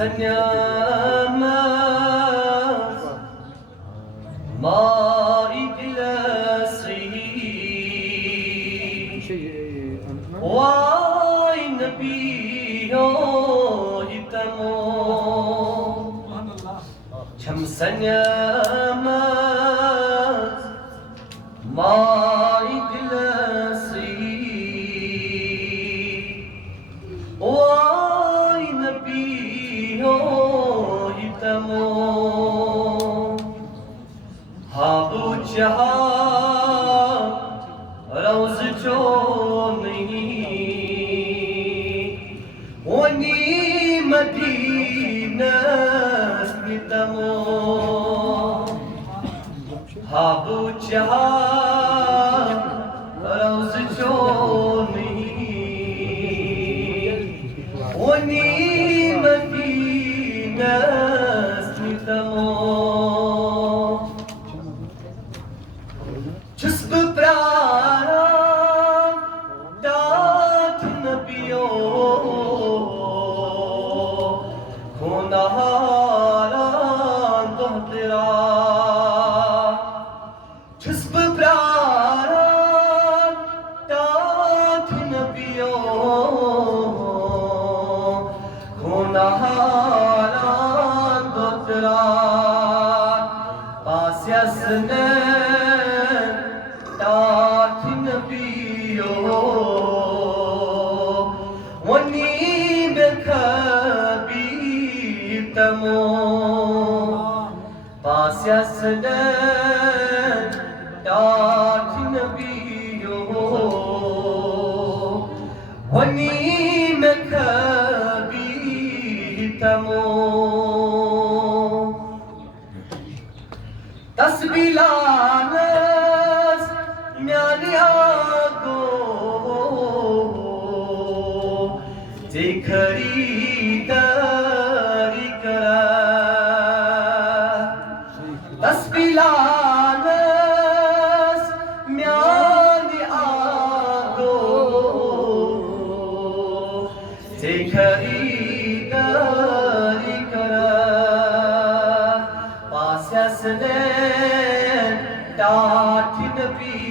سنامات ما إجلاسي واي نبيو هتمو شم سنامات ما إجلاسي واي نبيو هتمو हाबू जहा रोज जो नहीं वनी मदीना स्मितमो हाबू जहा रोज जो नहीं वनी मदीना स्मितमो जिस्म प्यारा दात नबियो खुनहारा दोहरा जिस्म प्यारा दात नबियो खुनहारा दोहरा पास्यसने तात नबियो वनी बेखबीर तमो पास्यसने तात नबियो वनी बेखबीर तमो तस्बीलानस म्यानियागो जे खरीदारी करा तस्बीलानस म्यानियागो जे खरीदारी करा पास्यसने तात नबी